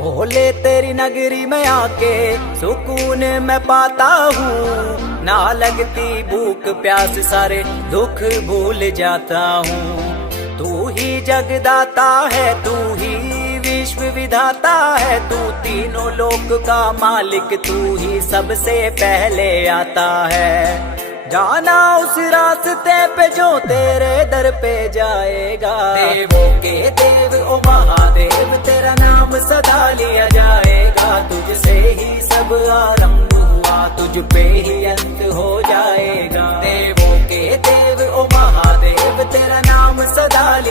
भोले तेरी नगरी में आके सुकून मैं पाता हूँ, ना लगती भूख प्यास सारे दुख भूल जाता हूँ। तू ही जगदाता है, तू ही विश्व विधाता है, तू तीनों लोक का मालिक, तू ही सबसे पहले आता है। जाना उस रास्ते पे जो तेरे दर पे जाएगा, देवों के देव ओ महादेव तेरा नाम सदा लिया जाएगा। तुझसे ही सब आरंभ हुआ, तुझ पे ही अंत हो जाएगा। देवों के देव ओ महादेव तेरा